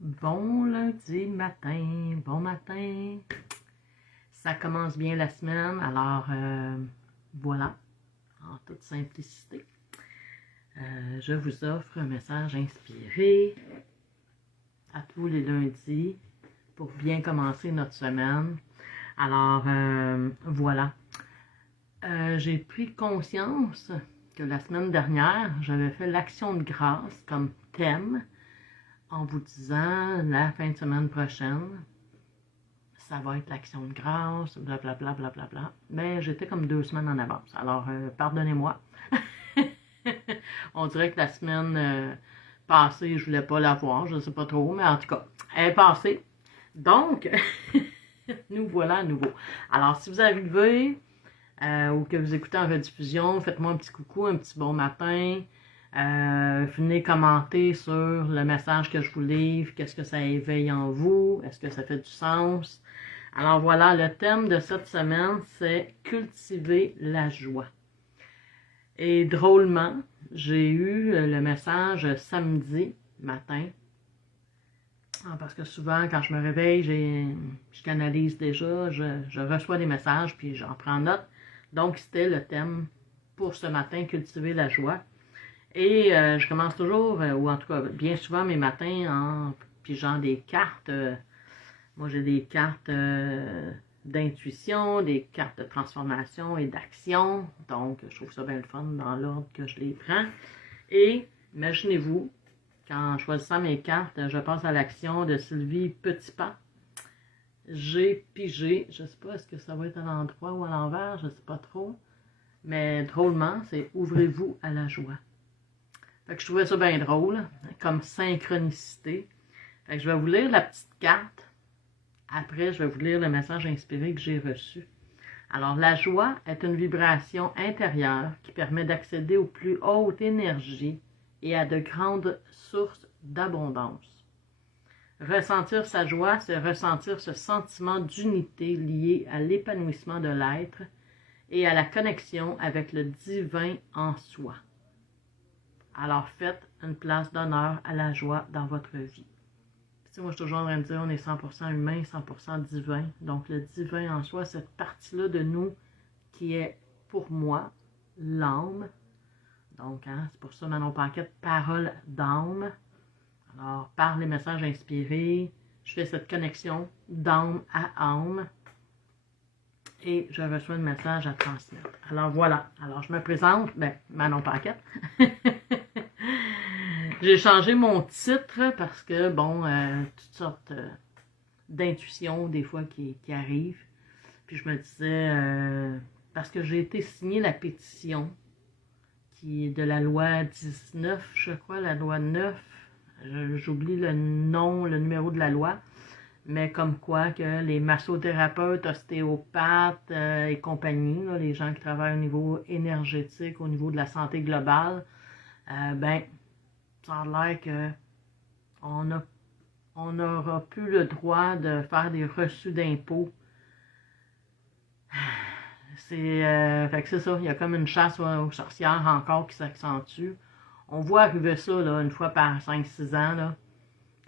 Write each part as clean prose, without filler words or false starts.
Bon lundi matin, bon matin. Ça commence bien la semaine, alors voilà, en toute simplicité. Je vous offre un message inspiré à tous les lundis pour bien commencer notre semaine. Alors voilà, j'ai pris conscience que la semaine dernière, j'avais fait l'action de grâce comme thème en vous disant la fin de semaine prochaine, ça va être l'action de grâce, blablabla, blablabla. Mais j'étais comme 2 semaines en avance. Alors, pardonnez-moi. On dirait que la semaine passée, je voulais pas la voir, je ne sais pas trop, mais en tout cas, elle est passée. Donc, nous voilà à nouveau. Alors, si vous arrivez ou que vous écoutez en rediffusion, faites-moi un petit coucou, un petit bon matin. Venez commenter sur le message que je vous livre, qu'est-ce que ça éveille en vous, est-ce que ça fait du sens. Alors voilà, le thème de cette semaine, c'est cultiver la joie. Et drôlement, j'ai eu le message samedi matin, parce que souvent quand je me réveille, je canalise déjà, je reçois des messages, puis j'en prends note. Donc c'était le thème pour ce matin, cultiver la joie. Et je commence toujours, ou en tout cas bien souvent mes matins en pigeant des cartes. Moi j'ai des cartes d'intuition, des cartes de transformation et d'action. Donc je trouve ça bien le fun dans l'ordre que je les prends. Et imaginez-vous, qu'en choisissant mes cartes, je passe à l'action de Sylvie Petitpas. J'ai pigé, je ne sais pas, est-ce que ça va être à l'endroit ou à l'envers, je ne sais pas trop. Mais drôlement, c'est « Ouvrez-vous à la joie ». Fait que je trouvais ça bien drôle, comme synchronicité. Fait que je vais vous lire la petite carte. Après, je vais vous lire le message inspiré que j'ai reçu. Alors, la joie est une vibration intérieure qui permet d'accéder aux plus hautes énergies et à de grandes sources d'abondance. Ressentir sa joie, c'est ressentir ce sentiment d'unité lié à l'épanouissement de l'être et à la connexion avec le divin en soi. Alors faites une place d'honneur à la joie dans votre vie. Tu sais, moi, je suis toujours en train de dire on est 100% humain, 100% divin. Donc, le divin en soi, cette partie-là de nous qui est, pour moi, l'âme. Donc, c'est pour ça, Manon Paquette, parole d'âme. Alors, par les messages inspirés, je fais cette connexion d'âme à âme. Et je reçois le message à transmettre. Alors, voilà. Alors, je me présente, Manon Paquette. J'ai changé mon titre parce que, bon, toutes sortes d'intuitions, des fois, qui arrivent. Puis je me disais, parce que j'ai été signer la pétition qui est de la loi 19, je crois, la loi 9. J'oublie le nom, le numéro de la loi. Mais comme quoi que les massothérapeutes, ostéopathes et compagnie, là, les gens qui travaillent au niveau énergétique, au niveau de la santé globale, ça a l'air qu'on n'aura plus le droit de faire des reçus d'impôts. Fait que c'est ça, il y a comme une chasse aux sorcières encore qui s'accentue. On voit arriver ça là, une fois par 5-6 ans. Là.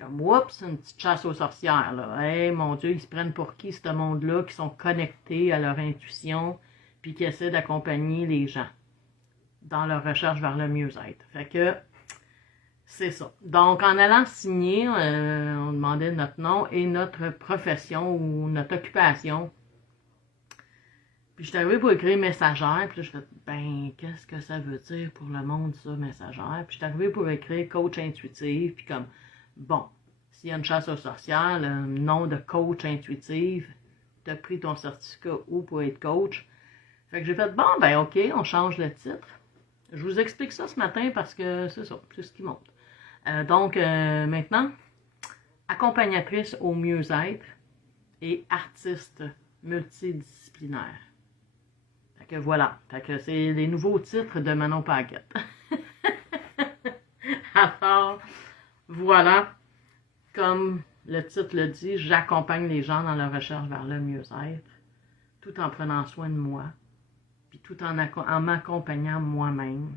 Comme, oups, une petite chasse aux sorcières. Là. Hey, mon Dieu, ils se prennent pour qui, ce monde-là, qui sont connectés à leur intuition, puis qui essaient d'accompagner les gens dans leur recherche vers le mieux-être. Fait que, c'est ça. Donc, en allant signer, on demandait notre nom et notre profession ou notre occupation. Puis, je suis arrivée pour écrire messagère, puis là, je fais, qu'est-ce que ça veut dire pour le monde, ça, messagère? Puis, je suis arrivée pour écrire coach intuitif, puis comme, bon, s'il y a une chasse aux sorcières, le nom de coach intuitive, tu as pris ton certificat où pour être coach? Fait que j'ai fait, OK, on change le titre. Je vous explique ça ce matin parce que c'est ça, c'est ce qui monte. Donc, maintenant, accompagnatrice au mieux-être et artiste multidisciplinaire. Fait que voilà, fait que c'est les nouveaux titres de Manon Paquette. Alors, voilà, comme le titre le dit, j'accompagne les gens dans leur recherche vers le mieux-être, tout en prenant soin de moi, puis tout en m'accompagnant moi-même.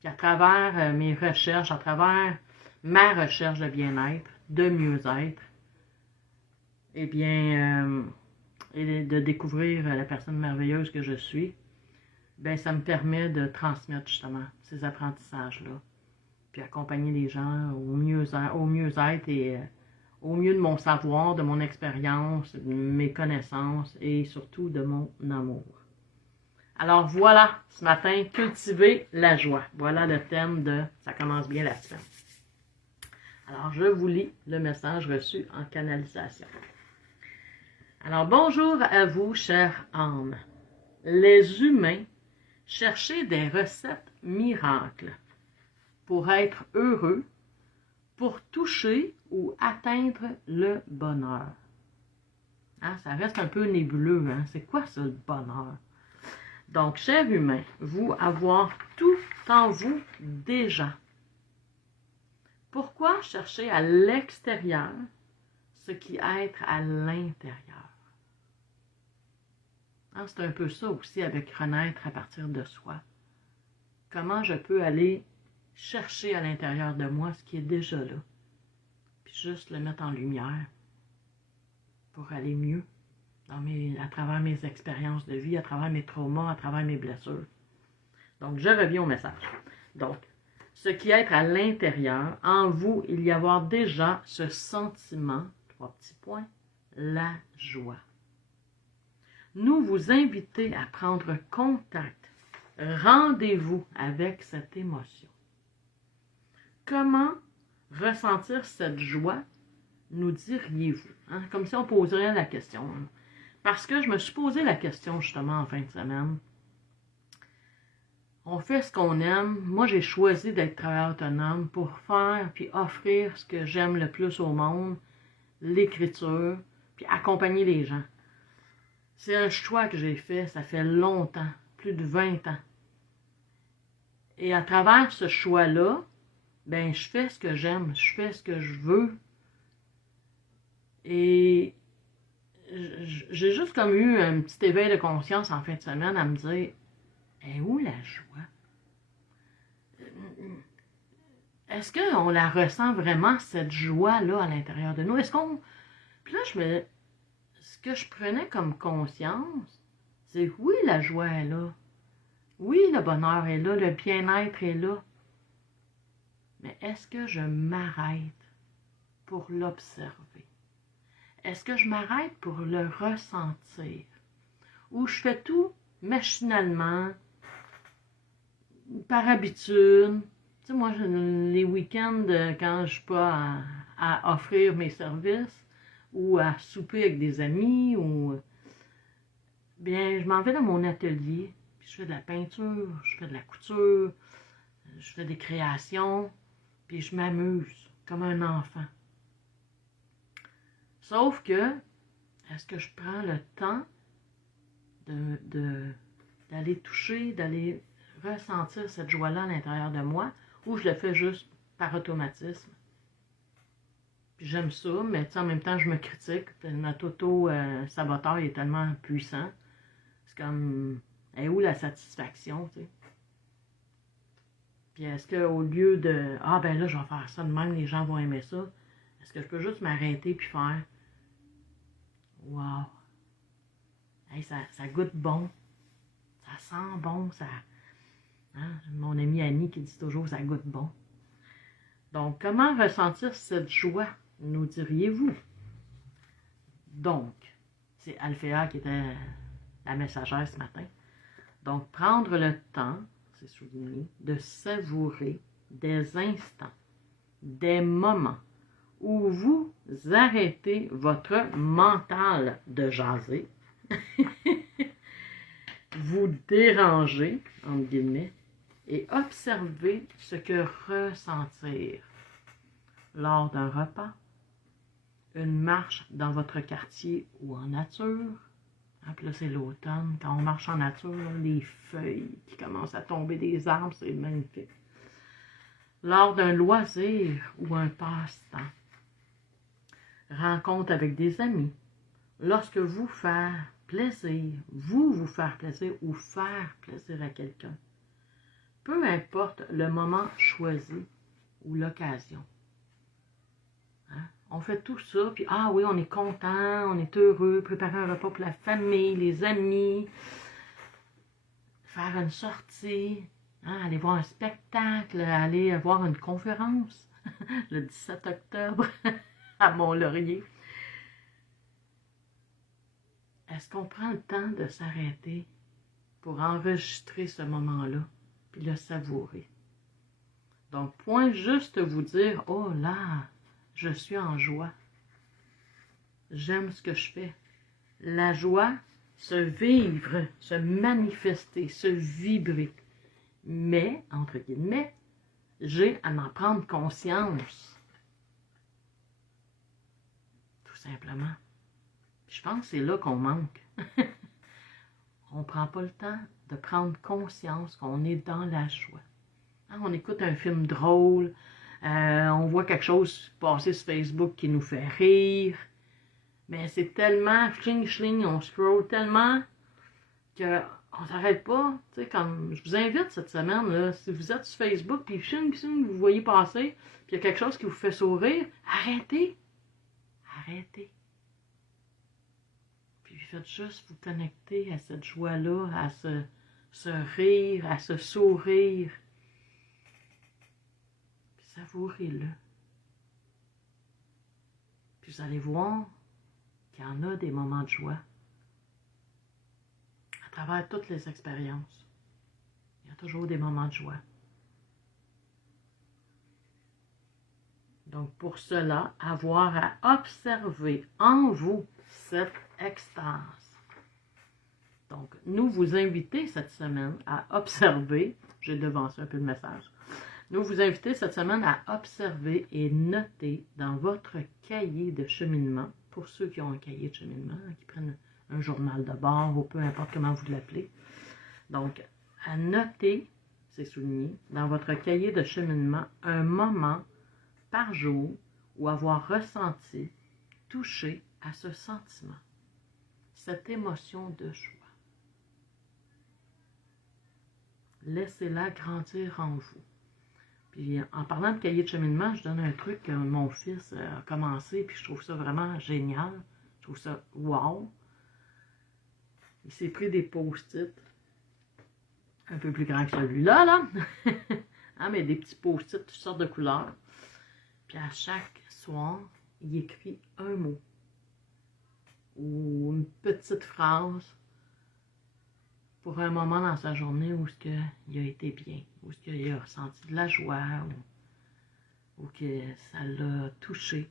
Puis à travers mes recherches, à travers ma recherche de bien-être, de mieux-être, eh bien, et de découvrir la personne merveilleuse que je suis, bien, ça me permet de transmettre justement ces apprentissages-là, puis accompagner les gens au mieux-être et au mieux de mon savoir, de mon expérience, de mes connaissances et surtout de mon amour. Alors voilà, ce matin, cultiver la joie. Voilà le thème de « Ça commence bien la semaine ». Alors, je vous lis le message reçu en canalisation. Alors, bonjour à vous, chère âme. Les humains, cherchez des recettes miracles pour être heureux, pour toucher ou atteindre le bonheur. Hein, ça reste un peu nébuleux, hein? C'est quoi ça, le bonheur? Donc, cher humain, vous avoir tout en vous déjà. Pourquoi chercher à l'extérieur ce qui est à l'intérieur? Hein, c'est un peu ça aussi avec renaître à partir de soi. Comment je peux aller chercher à l'intérieur de moi ce qui est déjà là, puis juste le mettre en lumière pour aller mieux à travers mes expériences de vie, à travers mes traumas, à travers mes blessures. Donc, je reviens au message. Donc, ce qui est à l'intérieur, en vous, il y avoir déjà ce sentiment, 3 petits points, la joie. Nous vous invitons à prendre contact, rendez-vous avec cette émotion. Comment ressentir cette joie, nous diriez-vous? Hein? Comme si on poserait la question. Hein? Parce que je me suis posé la question justement en fin de semaine. On fait ce qu'on aime. Moi, j'ai choisi d'être travailleur autonome pour faire puis offrir ce que j'aime le plus au monde, l'écriture, puis accompagner les gens. C'est un choix que j'ai fait, ça fait longtemps, plus de 20 ans. Et à travers ce choix-là, ben, je fais ce que j'aime, je fais ce que je veux. Et j'ai juste comme eu un petit éveil de conscience en fin de semaine à me dire, est où la joie? Est-ce qu'on la ressent vraiment, cette joie-là, à l'intérieur de nous? Est-ce qu'on... Puis là, ce que je prenais comme conscience, c'est oui, la joie est là. Oui, le bonheur est là, le bien-être est là. Mais est-ce que je m'arrête pour l'observer? Est-ce que je m'arrête pour le ressentir? Ou je fais tout machinalement, par habitude? Tu sais, moi, les week-ends, quand je ne suis pas à offrir mes services ou à souper avec des amis, ou bien, je m'en vais dans mon atelier, puis je fais de la peinture, je fais de la couture, je fais des créations, puis je m'amuse comme un enfant. Sauf que, est-ce que je prends le temps d'aller toucher, d'aller ressentir cette joie-là à l'intérieur de moi, ou je le fais juste par automatisme? Puis j'aime ça, mais en même temps, je me critique. Notre auto-saboteur est tellement puissant. C'est comme, est où la satisfaction, tu sais? Puis est-ce qu'au lieu de, ah ben là, je vais faire ça de même, les gens vont aimer ça, est-ce que je peux juste m'arrêter puis faire, wow, hey, ça goûte bon, ça sent bon, ça, hein? Mon amie Annie qui dit toujours, ça goûte bon. Donc, comment ressentir cette joie, nous diriez-vous? Donc, c'est Alphéa qui était la messagère ce matin. Donc, prendre le temps, c'est souligné, de savourer des instants, des moments où vous arrêtez votre mental de jaser, vous dérangez, entre guillemets, et observez ce que ressentir lors d'un repas, une marche dans votre quartier ou en nature. Ah, puis là, c'est l'automne. Quand on marche en nature, là, les feuilles qui commencent à tomber des arbres, c'est magnifique. Lors d'un loisir ou un passe-temps. Rencontre avec des amis. Lorsque vous faire plaisir, vous faire plaisir ou faire plaisir à quelqu'un. Peu importe le moment choisi ou l'occasion. Hein? on fait tout ça, puis ah oui, on est content, on est heureux, préparer un repas pour la famille, les amis, faire une sortie, hein, aller voir un spectacle, aller voir une conférence le 17 octobre à Mont-Laurier. Est-ce qu'on prend le temps de s'arrêter pour enregistrer ce moment-là, puis le savourer? Donc, point juste vous dire, oh là, je suis en joie. J'aime ce que je fais. La joie, se vivre, se manifester, se vibrer. Mais, entre guillemets, j'ai à en prendre conscience. Tout simplement. Je pense que c'est là qu'on manque. On ne prend pas le temps de prendre conscience qu'on est dans la joie. Hein, on écoute un film drôle, on voit quelque chose passer sur Facebook qui nous fait rire, mais c'est tellement fling, on scroll tellement qu'on ne s'arrête pas. Tu sais, comme je vous invite cette semaine, là, si vous êtes sur Facebook, puis vous voyez passer, puis il y a quelque chose qui vous fait sourire, arrêtez. Arrêtez. Puis faites juste vous connecter à cette joie-là, à ce rire, à ce sourire. Puis savourez-le. Puis vous allez voir qu'il y en a des moments de joie. À travers toutes les expériences, il y a toujours des moments de joie. Donc pour cela, avoir à observer en vous cette extase. Donc, nous vous invitons cette semaine à observer, j'ai devancé un peu le message, nous vous invitons cette semaine à observer et noter dans votre cahier de cheminement, pour ceux qui ont un cahier de cheminement, qui prennent un journal de bord ou peu importe comment vous l'appelez. Donc, à noter, c'est souligné, dans votre cahier de cheminement, un moment par jour ou avoir ressenti, touché à ce sentiment, cette émotion de joie. Laissez-la grandir en vous. Puis en parlant de cahier de cheminement, je donne un truc que mon fils a commencé, puis je trouve ça vraiment génial. Je trouve ça wow. Il s'est pris des post-it un peu plus grands que celui-là, là. Hein, mais des petits post-it, toutes sortes de couleurs. Puis à chaque soir, il écrit un mot ou une petite phrase pour un moment dans sa journée où il a été bien, où il a ressenti de la joie, ou que ça l'a touché.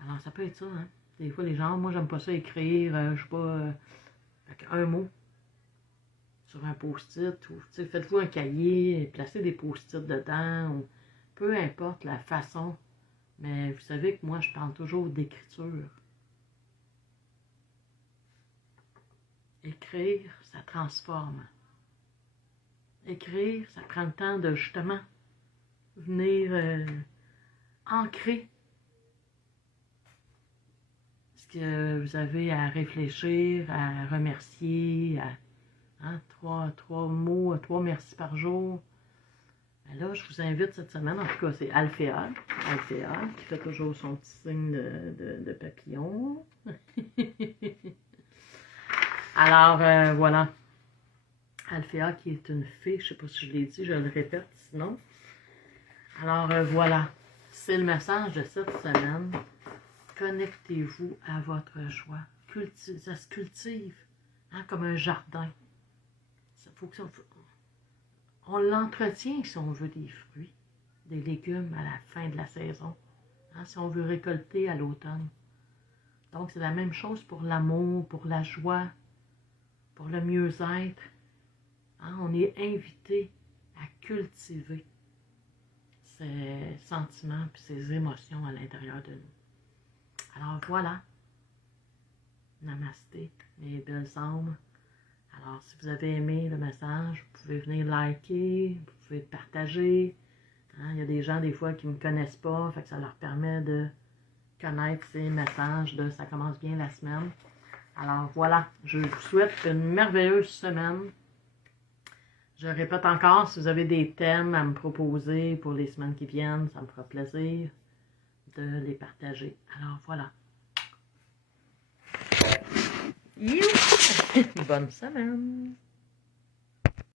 Alors ça peut être ça, hein. Des fois les gens, moi j'aime pas ça écrire, je sais pas, un mot sur un post-it, ou faites-vous un cahier, placez des post-it dedans, ou peu importe la façon, mais vous savez que moi je parle toujours d'écriture. Écrire, ça transforme. Écrire, ça prend le temps de justement venir ancrer ce que vous avez à réfléchir, à remercier, trois mots, 3 merci par jour. Ben là, je vous invite cette semaine, en tout cas, c'est Alphéa, qui fait toujours son petit signe de papillon. Alors, voilà. Alphéa qui est une fée, je ne sais pas si je l'ai dit, je le répète sinon. Alors, voilà. C'est le message de cette semaine. Connectez-vous à votre joie. Ça se cultive, hein, comme un jardin. On l'entretient si on veut des fruits, des légumes à la fin de la saison, hein, si on veut récolter à l'automne. Donc, c'est la même chose pour l'amour, pour la joie, pour le mieux-être. Hein, on est invité à cultiver ces sentiments et ces émotions à l'intérieur de nous. Alors voilà. Namasté, mes belles âmes. Alors, si vous avez aimé le message, vous pouvez venir liker, vous pouvez partager. Hein, il y a des gens, des fois, qui ne me connaissent pas, fait que ça leur permet de connaître ces messages de « Ça commence bien la semaine ». Alors, voilà, je vous souhaite une merveilleuse semaine. Je répète encore, si vous avez des thèmes à me proposer pour les semaines qui viennent, ça me fera plaisir de les partager. Alors voilà. You! Bonne semaine!